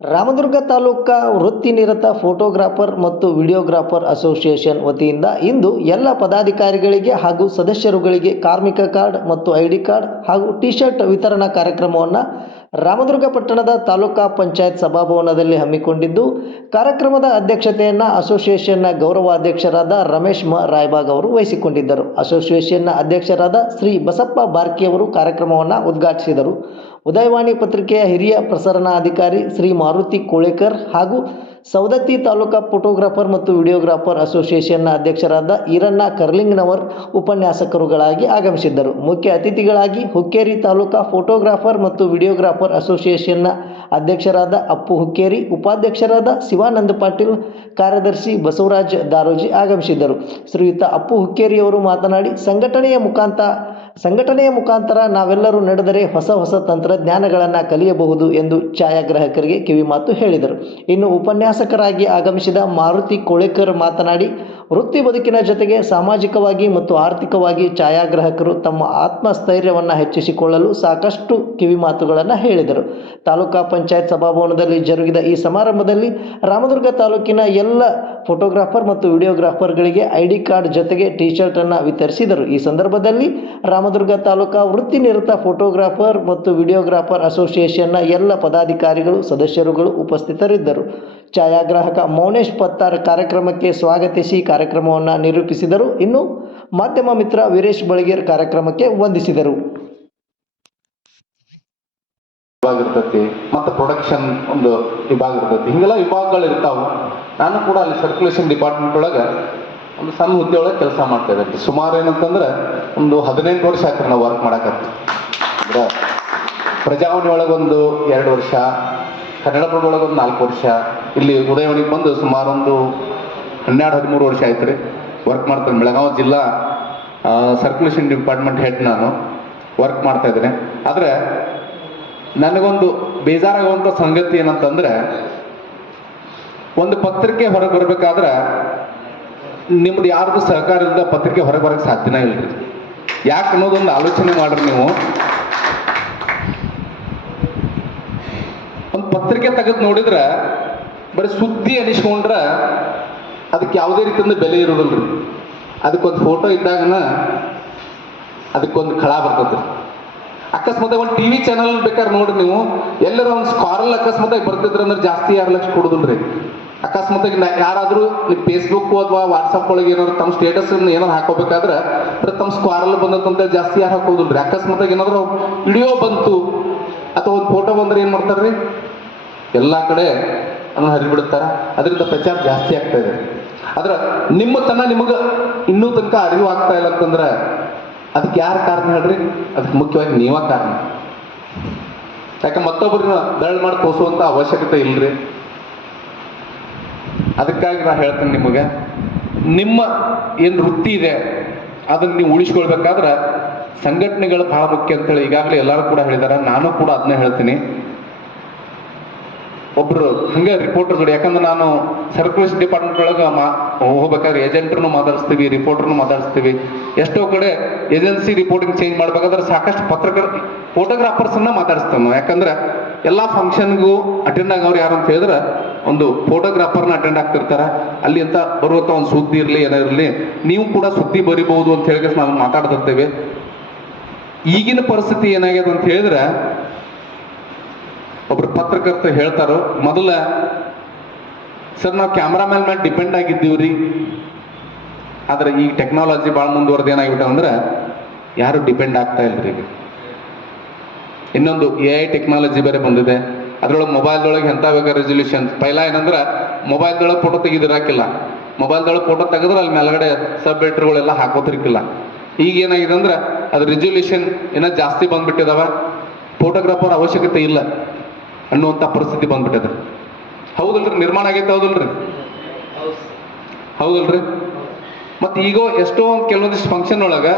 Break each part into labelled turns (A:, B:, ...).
A: ರಾಮದುರ್ಗ ತಾಲೂಕಾ ವೃತ್ತಿನಿರತ ಫೋಟೋಗ್ರಾಫರ್ ಮತ್ತು videographer association ವತಿಯಿಂದ ಇಂದು ಎಲ್ಲ ಪದಾಧಿಕಾರಿಗಳಿಗೆ ಹಾಗೂ ಸದಸ್ಯರುಗಳಿಗೆ ಕಾರ್ಮಿಕ ಕಾರ್ಡ್ ಮತ್ತು ಐ ಕಾರ್ಡ್ ಹಾಗೂ ಟಿ ಶರ್ಟ್ ವಿತರಣಾ ಕಾರ್ಯಕ್ರಮವನ್ನು ರಾಮದುರ್ಗ ಪಟ್ಟಣದ ತಾಲೂಕಾ ಪಂಚಾಯತ್ ಸಭಾಭವನದಲ್ಲಿ ಹಮ್ಮಿಕೊಂಡಿದ್ದು, ಕಾರ್ಯಕ್ರಮದ ಅಧ್ಯಕ್ಷತೆಯನ್ನು ಅಸೋಸಿಯೇಷನ್ನ ಗೌರವಾಧ್ಯಕ್ಷರಾದ ರಮೇಶ್ ಮ ರಾಯ್ಬಾಗ್ ಅವರು ವಹಿಸಿಕೊಂಡಿದ್ದರು. ಅಸೋಸಿಯೇಷನ್ನ ಅಧ್ಯಕ್ಷರಾದ ಶ್ರೀ ಬಸಪ್ಪ ಬಾರ್ಕಿಯವರು ಕಾರ್ಯಕ್ರಮವನ್ನು ಉದ್ಘಾಟಿಸಿದರು. ಉದಯವಾಣಿ ಪತ್ರಿಕೆಯ ಹಿರಿಯ ಪ್ರಸರಣಾಧಿಕಾರಿ ಶ್ರೀ ಮಾರುತಿ ಕೋಳೇಕರ್ ಹಾಗೂ ಸವದತ್ತಿ ತಾಲೂಕಾ ಫೋಟೋಗ್ರಾಫರ್ ಮತ್ತು ವಿಡಿಯೋಗ್ರಾಫರ್ ಅಸೋಸಿಯೇಷನ್ನ ಅಧ್ಯಕ್ಷರಾದ ಈರಣ್ಣ ಕರ್ಲಿಂಗ್ನವರ್ ಉಪನ್ಯಾಸಕರುಗಳಾಗಿ ಆಗಮಿಸಿದ್ದರು. ಮುಖ್ಯ ಅತಿಥಿಗಳಾಗಿ ಹುಕ್ಕೇರಿ ತಾಲೂಕಾ ಫೋಟೋಗ್ರಾಫರ್ ಮತ್ತು ವಿಡಿಯೋಗ್ರಾಫರ್ ಅಸೋಸಿಯೇಷನ್ನ ಅಧ್ಯಕ್ಷರಾದ ಅಪ್ಪು ಹುಕ್ಕೇರಿ, ಉಪಾಧ್ಯಕ್ಷರಾದ ಶಿವಾನಂದ ಪಾಟೀಲ್, ಕಾರ್ಯದರ್ಶಿ ಬಸವರಾಜ್ ದಾರೋಜಿ ಆಗಮಿಸಿದ್ದರು. ಶ್ರೀಯುತ ಅಪ್ಪು ಹುಕ್ಕೇರಿಯವರು ಮಾತನಾಡಿ, ಸಂಘಟನೆಯ ಮುಖಾಂತರ ಸಂಘಟನೆಯ ಮುಖಾಂತರ ನಾವೆಲ್ಲರೂ ನಡೆದರೆ ಹೊಸ ಹೊಸ ತಂತ್ರಜ್ಞಾನಗಳನ್ನು ಕಲಿಯಬಹುದು ಎಂದು ಛಾಯಾಗ್ರಾಹಕರಿಗೆ ಕಿವಿಮಾತು ಹೇಳಿದರು. ಇನ್ನು ಉಪನ್ಯಾಸಕರಾಗಿ ಆಗಮಿಸಿದ ಮಾರುತಿ ಕೊಳೆಕರ್ ಮಾತನಾಡಿ ವೃತ್ತಿ ಬದುಕಿನ ಜೊತೆಗೆ ಸಾಮಾಜಿಕವಾಗಿ ಮತ್ತು ಆರ್ಥಿಕವಾಗಿ ಛಾಯಾಗ್ರಾಹಕರು ತಮ್ಮ ಆತ್ಮಸ್ಥೈರ್ಯವನ್ನು ಹೆಚ್ಚಿಸಿಕೊಳ್ಳಲು ಸಾಕಷ್ಟು ಕಿವಿಮಾತುಗಳನ್ನು ಹೇಳಿದರು. ತಾಲೂಕಾ ಪಂಚಾಯತ್ ಸಭಾಭವನದಲ್ಲಿ ಜರುಗಿದ ಈ ಸಮಾರಂಭದಲ್ಲಿ ರಾಮದುರ್ಗ ತಾಲೂಕಿನ ಎಲ್ಲ ಫೋಟೋಗ್ರಾಫರ್ ಮತ್ತು ವಿಡಿಯೋಗ್ರಾಫರ್ಗಳಿಗೆ ಐ ಡಿ ಕಾರ್ಡ್ ಜೊತೆಗೆ ಟಿ ಶರ್ಟನ್ನು ವಿತರಿಸಿದರು. ಈ ಸಂದರ್ಭದಲ್ಲಿ ರಾಮದುರ್ಗ ತಾಲೂಕಾ ವೃತ್ತಿನಿರತ ಫೋಟೋಗ್ರಾಫರ್ ಮತ್ತು ವಿಡಿಯೋಗ್ರಾಫರ್ ಅಸೋಸಿಯೇಷನ್ನ ಎಲ್ಲ ಪದಾಧಿಕಾರಿಗಳು, ಸದಸ್ಯರುಗಳು ಉಪಸ್ಥಿತರಿದ್ದರು. ಛಾಯಾಗ್ರಾಹಕ ಮೌನೇಶ್ ಪತ್ತಾರ್ ಕಾರ್ಯಕ್ರಮಕ್ಕೆ ಸ್ವಾಗತಿಸಿ ಕಾರ್ಯಕ್ರಮವನ್ನು ನಿರೂಪಿಸಿದರು. ಇನ್ನು ಮಾಧ್ಯಮ ಮಿತ್ರ ವೀರೇಶ್ ಬಳಗೇರ್ ಕಾರ್ಯಕ್ರಮಕ್ಕೆ ವಂದಿಸಿದರು.
B: ಇರ್ತೈತಿ, ಮತ್ತು ಪ್ರೊಡಕ್ಷನ್ ಒಂದು ವಿಭಾಗ ಇರ್ತೈತಿ. ಹಿಂಗೆಲ್ಲ ವಿಭಾಗಗಳು ಇರ್ತಾವೆ. ನಾನು ಕೂಡ ಅಲ್ಲಿ ಸರ್ಕ್ಯುಲೇಷನ್ ಡಿಪಾರ್ಟ್ಮೆಂಟ್ ಒಳಗೆ ಒಂದು ಸಣ್ಣ ಹುದ್ದೆ ಒಳಗೆ ಕೆಲಸ ಮಾಡ್ತಾ ಇದ್ದೀವಿ ಸುಮಾರು ಏನಂತಂದ್ರೆ ಒಂದು ಹದಿನೆಂಟು ವರ್ಷ ಆಯ್ತು ನಾವು ವರ್ಕ್ ಮಾಡಕತ್ತಿ. ಅಂದ್ರೆ ಪ್ರಜಾವಾಣಿ ಒಳಗೊಂದು ಎರಡು ವರ್ಷ ಕನ್ನಡಪ್ರಭ ಒಳಗೆ ಒಂದು ನಾಲ್ಕು ವರ್ಷ. ಇಲ್ಲಿ ಉದಯವಾಣಿಗೆ ಬಂದು ಸುಮಾರು ಒಂದು ಹನ್ನೆರಡು, ಹದಿಮೂರು ವರ್ಷ ಆಯ್ತು ರೀ. ವರ್ಕ್ ಮಾಡ್ತೇನೆ ಬೆಳಗಾವಿ ಜಿಲ್ಲಾ ಸರ್ಕ್ಯುಲೇಷನ್ ಡಿಪಾರ್ಟ್ಮೆಂಟ್ ಹೆಡ್ ನಾನು. ವರ್ಕ್ ಮಾಡ್ತಾ ಇದ್ದೇನೆ. ಆದರೆ ನನಗೊಂದು ಬೇಜಾರಾಗುವಂಥ ಸಂಗತಿ ಏನಂತಂದ್ರೆ, ಒಂದು ಪತ್ರಿಕೆ ಹೊರಗೆ ಬರಬೇಕಾದ್ರೆ ನಿಮ್ದು ಯಾರ್ದು ಸಹಕಾರ ಇಲ್ಲದ ಪತ್ರಿಕೆ ಹೊರಗೆ ಬರಕ್ಕೆ ಸಾಧ್ಯನೇ ಇಲ್ರಿ ಯಾಕೆ ಅನ್ನೋದೊಂದು ಆಲೋಚನೆ ಮಾಡ್ರಿ ನೀವು ಒಂದು ಪತ್ರಿಕೆ ತೆಗೆದು ನೋಡಿದ್ರೆ ಬರೀ ಸುದ್ದಿ ಅನಿಸ್ಕೊಂಡ್ರೆ ಅದಕ್ಕೆ ಯಾವುದೇ ರೀತಿಯಿಂದ ಬೆಲೆ ಇರೋದಿಲ್ಲ ರೀ ಅದಕ್ಕೊಂದು ಫೋಟೋ ಇದ್ದಾಗನ ಅದಕ್ಕೊಂದು ಖಳ ಬರ್ತದೆ. ಅಕಸ್ಮಾತ್ ಒಂದು ಟಿ ವಿ ಚಾನಲ್ ಬೇಕಾದ್ರೆ ನೋಡ್ರಿ ನೀವು. ಎಲ್ಲರೂ ಒಂದು ಸ್ಕಾರಲ್ ಅಕಸ್ಮಾತ್ ಬರ್ತಿದ್ರೆ ಅಂದ್ರೆ ಜಾಸ್ತಿ ಯಾರು ಲಕ್ಷ ಕೊಡೋದಿಲ್ರಿ. ಅಕಸ್ಮಾತ್ ಯಾರಾದರೂ ನೀವು ಫೇಸ್ಬುಕ್ ಅಥವಾ ವಾಟ್ಸಪ್ ಒಳಗೆ ಏನಾದ್ರು ತಮ್ಮ ಸ್ಟೇಟಸ್ ಏನಾದ್ರು ಹಾಕೋಬೇಕಾದ್ರೆ ತಮ್ಮ ಸ್ಕ್ವಾರಲ್ ಬಂದಂತ ಜಾಸ್ತಿ ಯಾರು ಹಾಕೋದಿಲ್ರಿ. ಅಕಸ್ಮಾತ್ ಏನಾದ್ರು ವಿಡಿಯೋ ಬಂತು. ಅಥವಾ ಒಂದು ಫೋಟೋ ಬಂದ್ರೆ ಏನು ಮಾಡ್ತಾರ್ರಿ? ಎಲ್ಲ ಕಡೆ ಅದನ್ನು ಹರಿಬಿಡುತ್ತಾರ ಅದರಿಂದ ಪ್ರಚಾರ ಜಾಸ್ತಿ ಆಗ್ತಾ ಇದೆ. ಆದ್ರೆ ನಿಮ್ಮ ತನ ನಿಮಗೆ ಇನ್ನೂ ತನಕ ಅರಿವು ಆಗ್ತಾ ಇಲ್ಲ ಅಂತಂದ್ರೆ ಅದಕ್ಕೆ ಯಾರು ಕಾರಣ ಹೇಳ್ರಿ? ಅದಕ್ಕೆ ಮುಖ್ಯವಾಗಿ ನೀವ ಕಾರಣ. ಯಾಕೆ ಮತ್ತೊಬ್ಬರನ್ನ ಬೆರಳು ಮಾಡಿ ತೋರಿಸುವಂತ ಅವಶ್ಯಕತೆ ಇಲ್ರಿ. ಅದಕ್ಕಾಗಿ ನಾ ಹೇಳ್ತೇನೆ ನಿಮಗೆ, ನಿಮ್ಮ ಏನು ವೃತ್ತಿ ಇದೆ, ಅದನ್ನ ನೀವು ಉಳಿಸ್ಕೊಳ್ಬೇಕಾದ್ರೆ ಸಂಘಟನೆಗಳು ಬಹಳ ಮುಖ್ಯ ಅಂತೇಳಿ ಈಗಾಗಲೇ ಎಲ್ಲರೂ ಕೂಡ ಹೇಳಿದಾರೆ. ನಾನು ಕೂಡ ಅದನ್ನ ಹೇಳ್ತೀನಿ. ಒಬ್ರು ಹಂಗೆ ರಿಪೋರ್ಟರ್ ಜೋಡಿ, ಯಾಕಂದ್ರೆ ನಾನು ಸರ್ಕುಲೇಷನ್ ಡಿಪಾರ್ಟ್ಮೆಂಟ್ ಒಳಗೆ ಮಾ, ಹೋಗ್ಬೇಕಾದ್ರೆ ಏಜೆಂಟ್ರನ್ನು ಮಾತಾಡಿಸ್ತೀವಿ ರಿಪೋರ್ಟರ್ನು ಮಾತಾಡಿಸ್ತೀವಿ. ಎಷ್ಟೋ ಕಡೆ ಏಜೆನ್ಸಿ ರಿಪೋರ್ಟಿಂಗ್ ಚೇಂಜ್ ಮಾಡ್ಬೇಕಾದ್ರೆ ಸಾಕಷ್ಟು ಪತ್ರಕರ್ ಫೋಟೋಗ್ರಾಫರ್ಸನ್ನ ಮಾತಾಡಿಸ್ತೇವೆ ನಾವು. ಯಾಕಂದ್ರೆ ಎಲ್ಲ ಫಂಕ್ಷನ್ಗೂ ಅಟೆಂಡ್ ಆಗೋರು ಯಾರು ಅಂತ ಹೇಳಿದ್ರೆ, ಒಂದು ಫೋಟೋಗ್ರಾಫರ್ನ ಅಟೆಂಡ್ ಆಗ್ತಿರ್ತಾರೆ. ಅಲ್ಲಿ ಅಂತ ಬರುವಂಥ ಒಂದು ಸುದ್ದಿ ಇರಲಿ, ಏನೋ ಇರಲಿ, ನೀವು ಕೂಡ ಸುದ್ದಿ ಬರಿಬಹುದು ಅಂತ ಹೇಳಿ ನಾವು ಮಾತಾಡ್ತಿರ್ತೇವೆ. ಈಗಿನ ಪರಿಸ್ಥಿತಿ ಏನಾಗಿದೆ ಅಂತ ಹೇಳಿದ್ರೆ ಪತ್ರಕರ್ತ ಹೇಳ್ತಾರೋ, ಮೊದಲ ಸರ್ ನಾವು ಕ್ಯಾಮ್ರಾಮ್ಯಾನ್ ಮೇಲೆ ಡಿಪೆಂಡ್ ಆಗಿದ್ದೀವ್ರಿ ಆದ್ರೆ ಈ ಟೆಕ್ನಾಲಜಿ ಭಾಳ ಮುಂದುವರೆದು ಏನಾಗಿಬಿಟ್ಟ ಅಂದ್ರೆ ಯಾರು ಡಿಪೆಂಡ್ ಆಗ್ತಾ ಇಲ್ರಿ ಈಗ. ಇನ್ನೊಂದು ಎ ಐ ಟೆಕ್ನಾಲಜಿ ಬೇರೆ ಬಂದಿದೆ. ಅದ್ರೊಳಗೆ ಮೊಬೈಲ್ದೊಳಗೆ ಎಂಥ ಬೇಕಾ ರೆಸೊಲ್ಯೂಷನ್ ಪೈಲ ಏನಂದ್ರೆ ಮೊಬೈಲ್ದೊಳಗೆ ಫೋಟೋ ತೆಗೆದಿರಾಕಿಲ್ಲ ಮೊಬೈಲ್ದೊಳಗೆ ಫೋಟೋ ತೆಗೆದ್ರೆ ಅಲ್ಲಿ ಮೇಲ್ಗಡೆ ಸಬ್ ಬೆಟ್ರ್ಗಳೆಲ್ಲ ಹಾಕೋತಿರ್ಕಿಲ್ಲ. ಈಗ ಏನಾಗಿದೆ ಅಂದ್ರೆ ಅದು ರೆಸೊಲ್ಯೂಷನ್ ಏನೋ ಜಾಸ್ತಿ ಬಂದ್ಬಿಟ್ಟಿದಾವ. ಫೋಟೋಗ್ರಾಫರ್ ಅವಶ್ಯಕತೆ ಇಲ್ಲ. ಅನ್ನುವಂಥ ಪರಿಸ್ಥಿತಿ ಬಂದ್ಬಿಟ್ಟದ. ಹೌದಲ್ರಿ? ನಿರ್ಮಾಣ ಆಗೈತೆ ಹೌದಲ್ರಿ? ಹೌದಲ್ರಿ? ಮತ್ತು ಈಗ ಎಷ್ಟೋ ಒಂದು ಕೆಲವೊಂದಿಷ್ಟು ಫಂಕ್ಷನ್ ಒಳಗೆ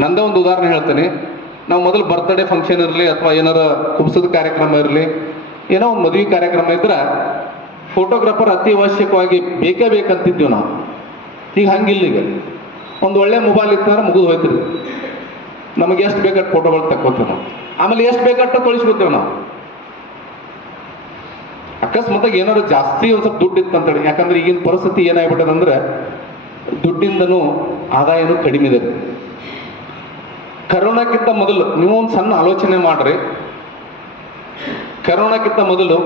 B: ನಂದ ಒಂದು ಉದಾಹರಣೆ ಹೇಳ್ತೀನಿ. ನಾವು ಮೊದಲು ಬರ್ತ್ಡೇ ಫಂಕ್ಷನ್ ಇರಲಿ ಅಥವಾ ಏನಾರ ಕುಬ್ಸದ ಕಾರ್ಯಕ್ರಮ ಇರಲಿ, ಏನೋ ಒಂದು ಮದುವೆ ಕಾರ್ಯಕ್ರಮ ಇದ್ರೆ ಫೋಟೋಗ್ರಾಫರ್ ಅತಿ ಅವಶ್ಯಕವಾಗಿ ಬೇಕೇ ಬೇಕಂತಿದ್ದೀವಿ ನಾವು. ಈಗ ಹಂಗಿಲ್ಲ ಈಗ. ಒಂದು ಒಳ್ಳೆ ಮೊಬೈಲ್ ಇತ್ತಂದ್ರೆ ಮುಗಿದು ಹೋಯ್ತು ನಮಗೆ ಎಷ್ಟು ಬೇಕಾದ ಫೋಟೋಗಳು ತಕ್ಕೋತೀವಿ ನಾವು. ಆಮೇಲೆ ಎಷ್ಟು ಬೇಕಾದ ಕಳಿಸ್ಬಿಡ್ತೇವೆ ನಾವು. ಅಕಸ್ಮಾತ್ ಏನಾದ್ರು ಜಾಸ್ತಿ ಒಂದು ಸ್ವಲ್ಪ ದುಡ್ಡು ಅಂತೇಳಿ. ಯಾಕಂದ್ರೆ ಈಗಿನ ಪರಿಸ್ಥಿತಿ ಏನಾಗ್ಬಿಟ್ಟದಂದ್ರೆ ದುಡ್ಡಿಂದನೂ ಆದಾಯನೂ ಕಡಿಮೆ ಇದೆ. ಕರೋನಾಕ್ಕಿಂತ ಮೊದಲು ನೀವು ಒಂದು ಸಣ್ಣ ಆಲೋಚನೆ ಮಾಡ್ರಿ. ಕರೋನಾಕ್ಕಿಂತ ಮೊದಲು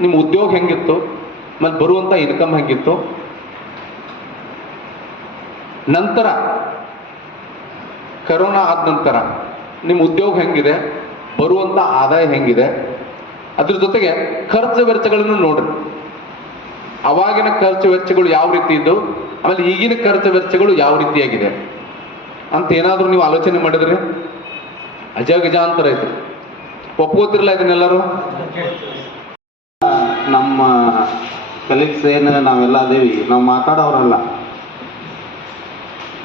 B: ನಿಮ್ಮ ಉದ್ಯೋಗ ಹೆಂಗಿತ್ತು, ಮತ್ತು ಬರುವಂಥ ಇನ್ಕಮ್ ಹೆಂಗಿತ್ತು. ನಂತರ, ಕರೋನಾ ಆದ ನಂತರ ನಿಮ್ಮ ಉದ್ಯೋಗ ಹೆಂಗಿದೆ ಬರುವಂಥ ಆದಾಯ ಹೆಂಗಿದೆ. ಅದ್ರ ಜೊತೆಗೆ ಖರ್ಚು ವೆಚ್ಚಗಳನ್ನು ನೋಡ್ರಿ. ಅವಾಗಿನ ಖರ್ಚು ವೆಚ್ಚಗಳು ಯಾವ ರೀತಿ ಇದ್ದವು? ಆಮೇಲೆ ಈಗಿನ ಖರ್ಚು ವೆಚ್ಚಗಳು ಯಾವ ರೀತಿಯಾಗಿದೆ? ಅಂತ ಏನಾದರೂ ನೀವು ಆಲೋಚನೆ ಮಾಡಿದ್ರಿ? ಅಜಗಜಾಂತರ ಐತಿ ಒಪ್ಕೋತಿರಲ್ಲ ಇದನ್ನೆಲ್ಲರೂ?
C: ನಮ್ಮ ಕಲೀಗ್ಸ್ ಏನು ನಾವೆಲ್ಲ ಅದೇವಿ, ನಾವು ಮಾತಾಡೋರಲ್ಲ.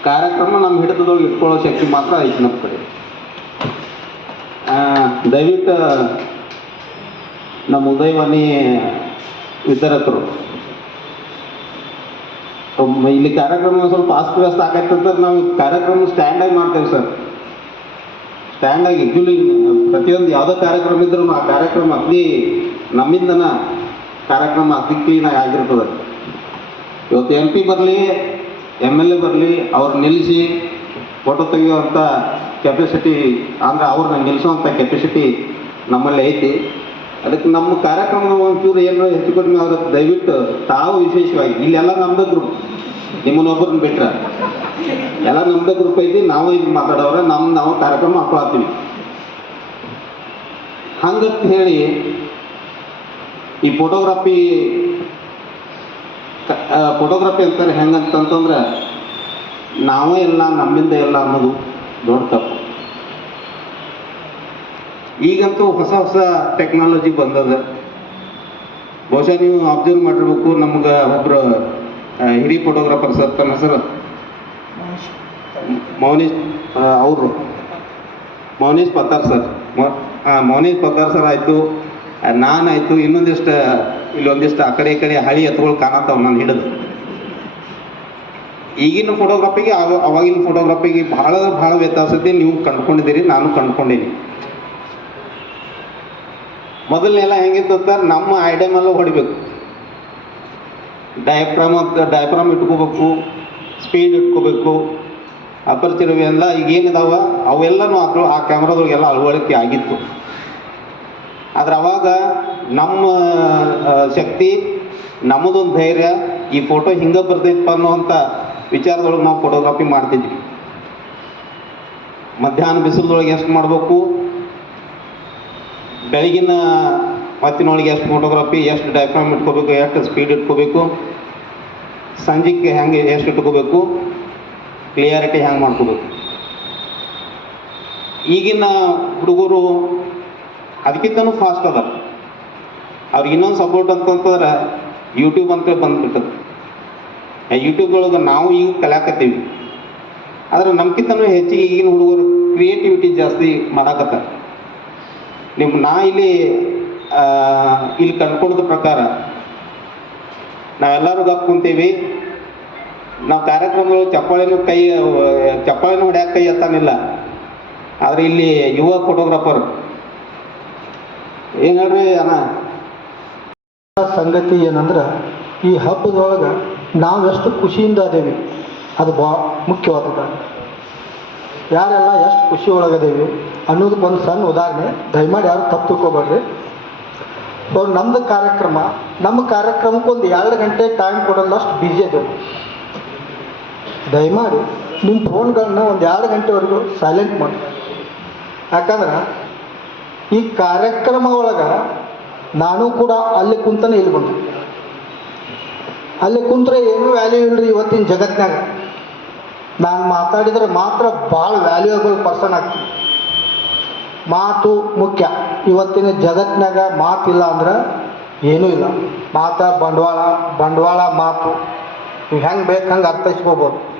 C: ಕಾರ್ಯಕ್ರಮ ನಮ್ಮ ಹಿಡಿತದೊಳಗೆ ಇಟ್ಕೊಳ್ಳೋ ಶಕ್ತಿ ಮಾತ್ರ ಐತಿ ನಮ್ಮ ಕಡೆ. ದಯವಿಟ್ಟು ನಮ್ಮ ಉದಯವನಿ ವಿತರಕರು ಇಲ್ಲಿ ಕಾರ್ಯಕ್ರಮ ಸ್ವಲ್ಪ ಅಸ್ತವ್ಯಸ್ತ ಅಂತ ನಾವು ಕಾರ್ಯಕ್ರಮ ಸ್ಟ್ಯಾಂಡಾಗಿ ಮಾಡ್ತೇವೆ ಸರ್. ಸ್ಟ್ಯಾಂಡಾಗಿ ಆ್ಯಕ್ಚುಲಿ ಪ್ರತಿಯೊಂದು ಯಾವುದೋ ಕಾರ್ಯಕ್ರಮ ಇದ್ರೂ ಆ ಕಾರ್ಯಕ್ರಮ ಅಗ್ದಿ ನಮ್ಮಿಂದನ ಕಾರ್ಯಕ್ರಮ ಅತಿ ಕ್ಲೀನಾಗಿ ಆಗಿರ್ತದೆ. ಇವತ್ತು ಎಂ ಪಿ ಬರಲಿ ಎಂ ಎಲ್ ಎ ಬರಲಿ, ಅವ್ರು ನಿಲ್ಲಿಸಿ ಫೋಟೋ ತೆಗೆಯುವಂಥ ಕೆಪಾಸಿಟಿ ಅಂದ್ರೆ ಅವ್ರನ್ನ ನಿಲ್ಲಿಸುವಂಥ ಕೆಪಾಸಿಟಿ ನಮ್ಮಲ್ಲಿ ಐತಿ. ಅದಕ್ಕೆ ನಮ್ಮ ಕಾರ್ಯಕ್ರಮ ಒಂಚೂರು ಏನು ಹೆಚ್ಚು ಕಡಿಮೆ ಆದ್ರೆ ದಯವಿಟ್ಟು ತಾವು ವಿಶೇಷವಾಗಿ, ಇಲ್ಲೆಲ್ಲ ನಮ್ದು ಗ್ರೂಪ್ ನಿಮ್ಮನ್ನೊಬ್ಬರನ್ನ ಬಿಟ್ರ. ಎಲ್ಲ ನಮ್ದು ಗ್ರೂಪ್ ಐತಿ, ನಾವು ಇದು ಮಾತಾಡೋರ ನಮ್ಮ ನಾವು ಕಾರ್ಯಕ್ರಮ ಹಾಕೊಳತ್ತೀವಿ ಹಂಗಂತ ಹೇಳಿ ಈ ಫೋಟೋಗ್ರಾಫಿ ಫೋಟೋಗ್ರಾಫಿ ಅಂತಾರೆ ಹೆಂಗಂತಂತಂದ್ರೆ, ನಾವೇ ಎಲ್ಲ ನಮ್ಮಿಂದ ಎಲ್ಲ ಅನ್ನೋದು ದೊಡ್ಡ ತಪ್ಪು. ಈಗಂತೂ ಹೊಸ ಹೊಸ ಟೆಕ್ನಾಲಜಿ ಬಂದದ. ಬಹುಶಃ ನೀವು ಅಬ್ಸರ್ವ್ ಮಾಡಿರ್ಬೇಕು ನಮ್ಗೆ ಒಬ್ಬರು ಹಿರಿ ಫೋಟೋಗ್ರಾಫರ್ ಸರ್ ತನ್ನ ಹೆಸರು? ಮೌನೀಶ್ ಅವರು. ಮೌನೀಶ್ ಪತ್ತಾರ್ ಸರ್. ಮೌನೇಶ್ ಪತ್ತಾರ್ ಸರ್ ಆಯಿತು. ನಾನಾಯಿತು ಇನ್ನೊಂದಿಷ್ಟು, ಇಲ್ಲೊಂದಿಷ್ಟು ಆ ಕಡೆ ಈ ಕಡೆ ಹಳಿ ಎತ್ತುಗಳು ಕಾಣತ್ತಾವ ನಾನು ಹಿಡಿದು. ಈಗಿನ ಫೋಟೋಗ್ರಾಫಿಗೆ ಅವಾಗಿನ ಫೋಟೋಗ್ರಾಫಿಗೆ ಭಾಳ ಭಾಳ ವ್ಯತ್ಯಾಸ ಐತಿ. ನೀವು ಕಂಡ್ಕೊಂಡಿದ್ದೀರಿ, ನಾನು ಕಂಡ್ಕೊಂಡೀನಿ. ಮೊದಲನೆಲ್ಲ ಹೆಂಗಿತ್ತು ಸರ್ ನಮ್ಮ ಐಡಿಯಮೆಲ್ಲ ಹೊಡಿಬೇಕು. ಡಯಾಫ್ರಾಮ್ ಡಯಾಫ್ರಾಮ್ ಇಟ್ಕೋಬೇಕು ಸ್ಪೀಡ್ ಇಟ್ಕೋಬೇಕು. ಅಪರ್ಚರ್ ಎಲ್ಲ ಈಗ ಏನಿದಾವ? ಅವೆಲ್ಲನೂ ಆ ಆ ಕ್ಯಾಮ್ರಾದೊಳಗೆಲ್ಲ ಅಳವಡಿಕೆ ಆಗಿತ್ತು. ಆದ್ರೆ ಅವಾಗ ನಮ್ಮ ಶಕ್ತಿ, ನಮ್ಮದೊಂದು ಧೈರ್ಯ, ಈ ಫೋಟೋ ಹಿಂಗೆ ಬರ್ತೈತಪ್ಪ ಅನ್ನೋವಂಥ ವಿಚಾರದೊಳಗೆ ನಾವು ಫೋಟೋಗ್ರಾಫಿ ಮಾಡ್ತಿದ್ವಿ. ಮಧ್ಯಾಹ್ನ ಬಿಸಿಲದೊಳಗೆ ಎಷ್ಟು ಮಾಡಬೇಕು? ಬೆಳಗಿನ ಹೊತ್ತಿನೊಳಗೆ ಎಷ್ಟು ಫೋಟೋಗ್ರಫಿ ಎಷ್ಟು ಡೈಫ್ರಾಮ್ ಇಟ್ಕೋಬೇಕು, ಎಷ್ಟು ಸ್ಪೀಡ್ ಇಟ್ಕೋಬೇಕು, ಸಂಜೆಗೆ ಹೆಂಗೆ ಎಷ್ಟು ಇಟ್ಕೋಬೇಕು ಕ್ಲಿಯಾರಿಟಿ ಹೆಂಗೆ ಮಾಡ್ಕೋಬೇಕು. ಈಗಿನ ಹುಡುಗರು ಅದಕ್ಕಿಂತನೂ ಫಾಸ್ಟ್ ಅದ ಅವ್ರಿಗೆ ಇನ್ನೊಂದು ಸಪೋರ್ಟ್ ಅಂತಂತಂದ್ರೆ ಯೂಟ್ಯೂಬ್ ಅಂತೇಳಿ ಬಂದ್ಬಿಟ್ಟದ ಯೂಟ್ಯೂಬ್ ಒಳಗೆ ನಾವು ಈಗ ಕಲಾಕತ್ತೀವಿ ಆದ್ರೆ ನಮ್ಗಿಂತನೂ ಹೆಚ್ಚಿಗೆ ಈಗಿನ ಹುಡುಗರು ಕ್ರಿಯೇಟಿವಿಟಿ ಜಾಸ್ತಿ ಮಾಡಾಕತ್ತಾರೆ. ನಿಮ್ಮ ನಾ ಇಲ್ಲಿ ಇಲ್ಲಿ ಕಂಡ್ಕೊಂಡ ಪ್ರಕಾರ, ನಾವೆಲ್ಲರೂ ಗಪ್ ಕುಂತೀವಿ. ನಾವು ಕಾರ್ಯಕ್ರಮಗಳು ಚಪ್ಪಾಳಿನ ಕೈ, ಚಪ್ಪಾಳೆನೂ ಹೊಡ್ಯಾಕ ಕೈ ಎತ್ತಾನಿಲ್ಲ. ಆದರೆ ಇಲ್ಲಿ ಯುವ ಫೋಟೋಗ್ರಾಫರ್ ಏನು ಹೇಳ್ರಿ ಅಣ್ಣ?
D: ಸಂಗತಿ ಏನಂದ್ರೆ, ಈ ಹಬ್ಬದೊಳಗೆ ನಾವು ಎಷ್ಟು ಖುಷಿಯಿಂದ ಅದೇವಿ. ಅದು ಭಾಳ ಮುಖ್ಯವಾದದ್ದು. ಯಾರೆಲ್ಲ ಎಷ್ಟು ಖುಷಿ ಒಳಗದೇವಿ ಅನ್ನೋದಕ್ಕೆ ಒಂದು ಸಣ್ಣ ಉದಾಹರಣೆ. ದಯಮಾಡಿ ಯಾರು ತಪ್ಪು ತಿಳ್ಕೊಬೇಡ್ರಿ. ಅವ್ರು ನಮ್ದು ಕಾರ್ಯಕ್ರಮ. ನಮ್ಮ ಕಾರ್ಯಕ್ರಮಕ್ಕೆ ಒಂದು ಎರಡು ಗಂಟೆ ಟೈಮ್ ಕೊಡಲ್ಲ ಅಷ್ಟು ಬ್ಯುಸಿ ಅದೇವು ದಯಮಾಡಿ ನಿಮ್ಮ ಫೋನ್ಗಳನ್ನ ಒಂದು ಎರಡು ಗಂಟೆವರೆಗೂ ಸೈಲೆಂಟ್ ಮಾಡಿ. ಯಾಕಂದ್ರೆ ಈ ಕಾರ್ಯಕ್ರಮ ಒಳಗೆ ನಾನು ಕೂಡ ಅಲ್ಲಿ ಕುಂತಾನೆ ಇಲ್ಲಿ ಅಲ್ಲಿ ಕುಂತ್ರೆ ಏನೂ ವ್ಯಾಲ್ಯೂ ಇಲ್ರಿ ಇವತ್ತಿನ ಜಗತ್ನಾಗ ನಾನು ಮಾತಾಡಿದ್ರೆ ಮಾತ್ರ ಭಾಳ ವ್ಯಾಲ್ಯೂಯಬಲ್ ಪರ್ಸನ್ ಆಗ್ತೀನಿ. ಮಾತು ಮುಖ್ಯ. ಇವತ್ತಿನ ಜಗತ್ನಾಗ ಮಾತಿಲ್ಲ ಅಂದ್ರೆ ಏನೂ ಇಲ್ಲ. ಮಾತ ಬಂಡವಾಳ ಬಂಡವಾಳ ಮಾತು. ನೀವು ಹೆಂಗೆ ಬೇಕು ಹಂಗೆ ಅರ್ಥೈಸ್ಕೋಬೋದು.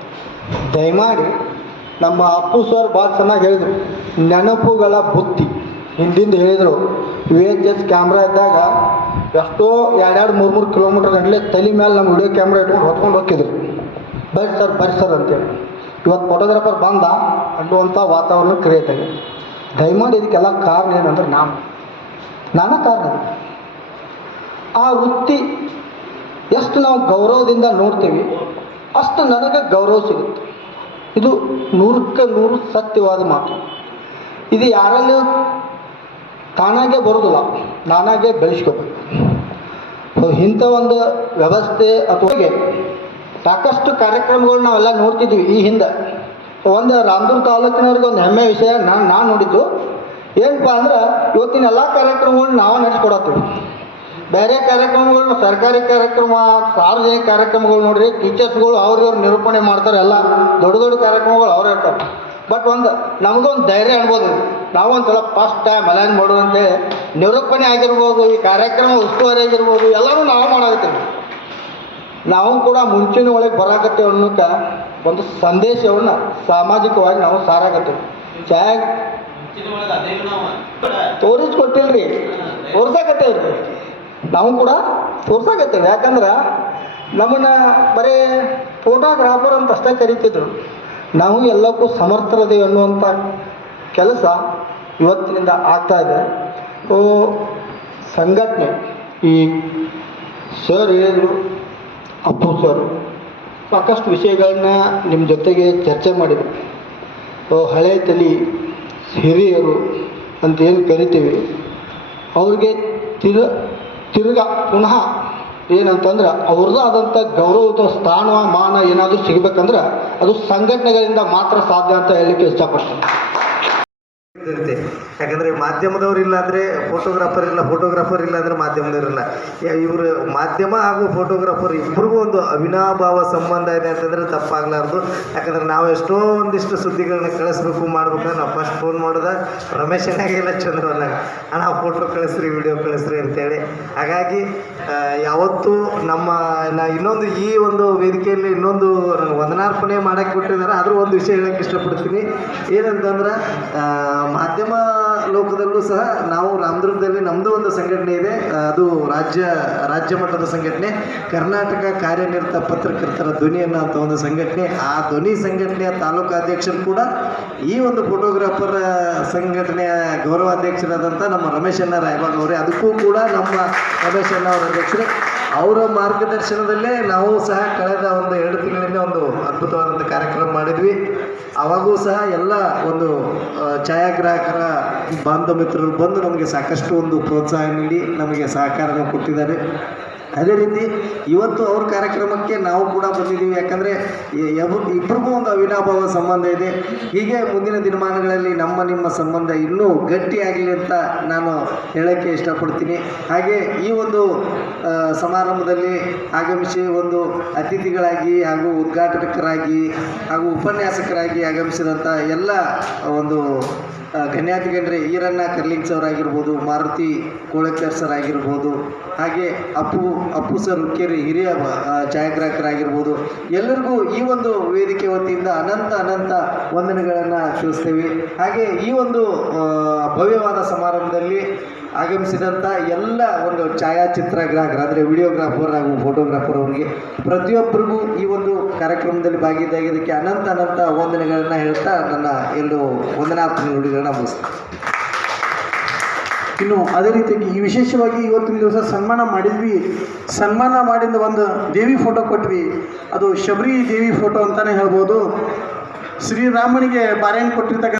D: ದಯಮಾಡಿ ನಮ್ಮ ಅಪ್ಪು ಸರ್ ಭಾಳ ಚೆನ್ನಾಗಿ ಹೇಳಿದರು. ನೆನಪುಗಳ ಬುತ್ತಿ. ಹಿಂದಿಂದ ಹೇಳಿದರು ಯು ಎಚ್ ಎಸ್ ಕ್ಯಾಮ್ರಾ ಇದ್ದಾಗ ಎಷ್ಟೋ ಎರಡೆರಡು ಮೂರು ಮೂರು ಕಿಲೋಮೀಟ್ರ್ ಗಂಟಲೆ ತಲೆ ಮೇಲೆ ನಮ್ಮ ವಿಡಿಯೋ ಕ್ಯಾಮ್ರಾ ಇಟ್ಕೊಂಡು ಹೊತ್ಕೊಂಡು ಹೋಗ್ತಿದ್ರು. ಬರ್ರಿ ಸರ್ ಅಂತೇಳಿ. ಇವತ್ತು ಫೋಟೋಗ್ರಾಫರ್ ಬಂದ ಅನ್ನುವಂಥ ವಾತಾವರಣ ಕ್ರಿಯೇಟ್ ಆಗಿದೆ. ದಯಮಾಡಿ ಇದಕ್ಕೆಲ್ಲ ಕಾರಣ ಏನಂದ್ರೆ ನಾನು. ನಾನಾ ಕಾರಣ ಆ ವೃತ್ತಿ ಎಷ್ಟು ನಾವು ಗೌರವದಿಂದ ನೋಡ್ತೀವಿ, ಅಷ್ಟು ನನಗೆ ಗೌರವ ಸಿಗುತ್ತೆ. ಇದು ನೂರಕ್ಕೆ ನೂರು ಸತ್ಯವಾದ ಮಾತು. ಇದು ಯಾರಲ್ಲೂ ತಾನಾಗೆ ಬರೋದಿಲ್ಲ ನಾನಾಗೆ ಬೆಳೆಸ್ಕೋಬೇಕು ಇಂಥ ಒಂದು ವ್ಯವಸ್ಥೆ ಅಥವಾ ಸಾಕಷ್ಟು ಕಾರ್ಯಕ್ರಮಗಳು ನಾವೆಲ್ಲ ನೋಡ್ತಿದ್ವಿ ಈ ಹಿಂದೆ. ಒಂದು ರಾಮದುರ್ ತಾಲೂಕಿನವ್ರಿಗೆ ಒಂದು ಹೆಮ್ಮೆ ವಿಷಯ ನಾನು ನಾನು ನೋಡಿದ್ದು. ಏನಪ್ಪ ಅಂದ್ರೆ ಇವತ್ತಿನ ಎಲ್ಲ ಕಾರ್ಯಕ್ರಮಗಳನ್ನ ನಾವು ನಡೆಸ್ಕೊಡತ್ತೀವಿ. ಬೇರೆ ಕಾರ್ಯಕ್ರಮಗಳನ್ನ ಸರ್ಕಾರಿ ಕಾರ್ಯಕ್ರಮ, ಸಾರ್ವಜನಿಕ ಕಾರ್ಯಕ್ರಮಗಳು ನೋಡ್ರಿ, ಟೀಚರ್ಸ್ಗಳು ಅವ್ರಿವ್ರು ನಿರೂಪಣೆ ಮಾಡ್ತಾರೆ ಎಲ್ಲ. ದೊಡ್ಡ ದೊಡ್ಡ ಕಾರ್ಯಕ್ರಮಗಳು ಅವ್ರು ಇರ್ತಾರೆ ಬಟ್ ಒಂದು ನಮಗೊಂದು ಧೈರ್ಯ ಅನ್ಬೋದು. ನಾವು ಒಂದ್ಸಲ ಫಸ್ಟ್ ಟೈಮ್ ಅಲೈನ್ ಮಾಡುವಂತೆ ನಿರೂಪಣೆ ಆಗಿರ್ಬೋದು, ಈ ಕಾರ್ಯಕ್ರಮ ಉಸ್ತುವಾರಿ ಆಗಿರ್ಬೋದು ಎಲ್ಲರೂ ನಾವು ಮಾಡಾಕತ್ತೀವಿ ನಾವು ಕೂಡ ಮುಂಚಿನ ಒಳಗೆ ಬರಾಕತ್ತೇವೆ ಅನ್ನೋಕೆ ಒಂದು ಸಂದೇಶವನ್ನು ಸಾಮಾಜಿಕವಾಗಿ ನಾವು ಸಾರಾಗತ್ತೇವೆ ಛಾಯಾ ತೋರಿಸ್ಕೊಟ್ಟಿಲ್ರಿ. ತೋರ್ಸಾಕತ್ತೇವ್ರಿ. ನಾವು ಕೂಡ ತೋರ್ಸಾಕತ್ತೇವೆ. ಯಾಕಂದ್ರೆ ನಮ್ಮನ್ನ ಬರೀ ಫೋಟೋಗ್ರಾಫರ್ ಅಂತ ಅಷ್ಟೇ ಕರಿತಿದ್ರು. ನಾವು ಎಲ್ಲಕ್ಕೂ ಸಮರ್ಥರದೇವೆ ಅನ್ನುವಂಥ ಕೆಲಸ ಇವತ್ತಿನಿಂದ ಆಗ್ತಾ ಇದೆ. ಸಂಘಟನೆ ಈ ಸರ್ ಹೇಳಿದ್ರು ಅಪ್ಪು ಸರ್ ಸಾಕಷ್ಟು ವಿಷಯಗಳನ್ನ ನಿಮ್ಮ ಜೊತೆಗೆ ಚರ್ಚೆ ಮಾಡಿದರು. ಹಳೆ ತಲಿ ಹಿರಿಯರು ಅಂತ ಏನು ಕರಿತೀವಿ? ಅವ್ರಿಗೆ ತಿರ್, ತಿರ್ಗ ಪುನಃ ಏನಂತಂದ್ರೆ ಅವ್ರದ್ದು ಆದಂಥ ಗೌರವದ ಸ್ಥಾನ ಮಾನ ಏನಾದರೂ ಸಿಗಬೇಕಂದ್ರೆ ಅದು ಸಂಘಟನೆಗಳಿಂದ ಮಾತ್ರ ಸಾಧ್ಯ ಅಂತ ಹೇಳಲಿಕ್ಕೆ ಇಷ್ಟಪಡ್ತೀನಿ.
E: ಇರುತ್ತೆ. ಯಾಕಂದರೆ ಮಾಧ್ಯಮದವ್ರು ಇಲ್ಲ ಅಂದರೆ ಫೋಟೋಗ್ರಾಫರ್ ಇಲ್ಲ ಫೋಟೋಗ್ರಾಫರ್ ಇಲ್ಲ ಅಂದರೆ ಮಾಧ್ಯಮದವ್ರು ಇಲ್ಲ. ಇವರು ಮಾಧ್ಯಮ ಹಾಗೂ ಫೋಟೋಗ್ರಾಫರ್ ಇಬ್ಬರಿಗೂ ಒಂದು ಅವಿನಾಭಾವ ಸಂಬಂಧ ಇದೆ ಅಂತಂದರೆ ತಪ್ಪಾಗಲಾರ್ದು. ಯಾಕಂದ್ರೆ ನಾವು ಎಷ್ಟೋ ಒಂದಿಷ್ಟು ಸುದ್ದಿಗಳನ್ನ ಕಳಿಸ್ಬೇಕು, ಮಾಡ್ಬೇಕು ನಾವು ಫಸ್ಟ್ ಫೋನ್ ಮಾಡಿದ ರಮೇಶ್ ಅಣ್ಣಾಗೆಲ್ಲ ಚಂದ್ರವನ್ನಾಗ ಅಣ್ಣ ಫೋಟೋ ಕಳಿಸ್ರಿ ವಿಡಿಯೋ ಕಳಿಸ್ರಿ ಅಂತೇಳಿ. ಹಾಗಾಗಿ ಯಾವತ್ತೂ ನಮ್ಮ ನಾ ಇನ್ನೊಂದು ಈ ಒಂದು ವೇದಿಕೆಯಲ್ಲಿ ಇನ್ನೊಂದು ವಂದನಾರ್ಪಣೆ ಮಾಡೋಕ್ಕೆ ಬಿಟ್ಟಿದ್ದಾರೆ. ಆದರೂ ಒಂದು ವಿಷಯ ಹೇಳೋಕ್ಕೆ ಇಷ್ಟಪಡ್ತೀನಿ. ಏನಂತಂದ್ರೆ ಆ, ಮಾಧ್ಯಮ ಸಹ ನಾವು ರಾಮದುರ್ಗದಲ್ಲಿ ನಮ್ಮದು ಒಂದು ಸಂಘಟನೆ ಇದೆ. ಅದು ರಾಜ್ಯ ರಾಜ್ಯ ಮಟ್ಟದ ಸಂಘಟನೆ. ಕರ್ನಾಟಕ ಕಾರ್ಯನಿರತ ಪತ್ರಕರ್ತರ ಧ್ವನಿ ಅನ್ನೋ ಒಂದು ಸಂಘಟನೆ. ಆ ಧ್ವನಿ ಸಂಘಟನೆಯ ತಾಲೂಕು ಅಧ್ಯಕ್ಷರು ಕೂಡ ಈ ಒಂದು ಫೋಟೋಗ್ರಾಫರ್ ಸಂಘಟನೆಯ ಗೌರವಾಧ್ಯಕ್ಷರಾದಂಥ ನಮ್ಮ ರಮೇಶ್ ಅಣ್ಣ ರಾಯಬಾಗ್ ಅವರೇ. ಅದಕ್ಕೂ ಕೂಡ ನಮ್ಮ ರಮೇಶ್ ಅಣ್ಣ ಅವರ ಅಧ್ಯಕ್ಷರು. ಅವರ ಮಾರ್ಗದರ್ಶನದಲ್ಲೇ ನಾವು ಸಹ ಕಳೆದ ಒಂದು ಎರಡು ತಿಂಗಳಿಂದ ಒಂದು ಅದ್ಭುತವಾದಂಥ ಕಾರ್ಯಕ್ರಮ ಮಾಡಿದ್ವಿ. ಅವಾಗೂ ಸಹ ಎಲ್ಲ ಒಂದು ಛಾಯಾಗ್ರಾಹಕರ ಬಾಂಧವ ಮಿತ್ರರು ಬಂದು ನಮಗೆ ಸಾಕಷ್ಟು ಒಂದು ಪ್ರೋತ್ಸಾಹ ನೀಡಿ ನಮಗೆ ಸಹಕಾರನ ಕೊಟ್ಟಿದ್ದಾರೆ. ಅದೇ ರೀತಿ ಇವತ್ತು ಅವ್ರ ಕಾರ್ಯಕ್ರಮಕ್ಕೆ ನಾವು ಕೂಡ ಬಂದಿದ್ದೀವಿ. ಯಾಕಂದರೆ ಇಬ್ಬರಿಗೂ ಒಂದು ಅವಿನಾಭಾವ ಸಂಬಂಧ ಇದೆ. ಹೀಗೆ ಮುಂದಿನ ದಿನಮಾನಗಳಲ್ಲಿ ನಮ್ಮ ನಿಮ್ಮ ಸಂಬಂಧ ಇನ್ನೂ ಗಟ್ಟಿಯಾಗಲಿ ಅಂತ ನಾನು ಹೇಳೋಕ್ಕೆ ಇಷ್ಟಪಡ್ತೀನಿ. ಹಾಗೆ ಈ ಒಂದು ಸಮಾರಂಭದಲ್ಲಿ ಆಗಮಿಸಿ ಒಂದು ಅತಿಥಿಗಳಾಗಿ ಹಾಗೂ ಉದ್ಘಾಟಕರಾಗಿ ಹಾಗೂ ಉಪನ್ಯಾಸಕರಾಗಿ ಆಗಮಿಸಿದಂಥ ಎಲ್ಲ ಒಂದು ಗಣ್ಯಾತಿಗಣ್ಯರೇ ಈರಣ್ಣ ಕರ್ಲಿಂಗ್ ಸರ್ ಆಗಿರ್ಬೋದು, ಮಾರುತಿ ಕೋಳಕ್ಕರ್ ಸರ್ ಆಗಿರ್ಬೋದು, ಹಾಗೆ ಅಪ್ಪು ಅಪ್ಪು ಸರ್ ಹುಕ್ಕೇರಿ ಹಿರಿಯ ಛಾಯಾಗ್ರಾಹಕರಾಗಿರ್ಬೋದು ಎಲ್ಲರಿಗೂ ಈ ಒಂದು ವೇದಿಕೆ ವತಿಯಿಂದ ಅನಂತ ಅನಂತ ವಂದನೆಗಳನ್ನು ತಿಳಿಸ್ತೇವೆ ಹಾಗೆ ಈ ಒಂದು ಭವ್ಯವಾದ ಸಮಾರಂಭದಲ್ಲಿ ಆಗಮಿಸಿದಂಥ ಎಲ್ಲ ಒಂದು ಛಾಯಾಚಿತ್ರಗ್ರಾಹಕರು, ಅಂದರೆ ವಿಡಿಯೋಗ್ರಾಫರ್ ಹಾಗೂ ಫೋಟೋಗ್ರಾಫರ್ ಅವರಿಗೆ ಪ್ರತಿಯೊಬ್ಬರಿಗೂ ಈ ಒಂದು ಕಾರ್ಯಕ್ರಮದಲ್ಲಿ ಭಾಗಿಯಾಗಿದ್ದಕ್ಕೆ ಅನಂತ ಅನಂತ ವಂದನೆಗಳನ್ನು ಹೇಳ್ತಾ ನನ್ನ ಎರಡು ವಂದನಾತ್ಮಕ ನುಡಿಗಳನ್ನು ಮುಗಿಸ್ತೀನಿ.
F: ಇನ್ನು ಅದೇ ರೀತಿಯಾಗಿ ಈ ವಿಶೇಷವಾಗಿ ಇವತ್ತಿನ ದಿವಸ ಸನ್ಮಾನ ಮಾಡಿದ್ವಿ. ಸನ್ಮಾನ ಮಾಡಿದ ಒಂದು ದೇವಿ ಫೋಟೋ ಕೊಟ್ವಿ. ಅದು ಶಬರಿ ದೇವಿ ಫೋಟೋ ಅಂತಲೇ ಹೇಳ್ಬೋದು. ಶ್ರೀರಾಮನಿಗೆ ಬಾರೆಯನ್ನು ಕೊಟ್ಟಿರ್ತಕ್ಕಂಥ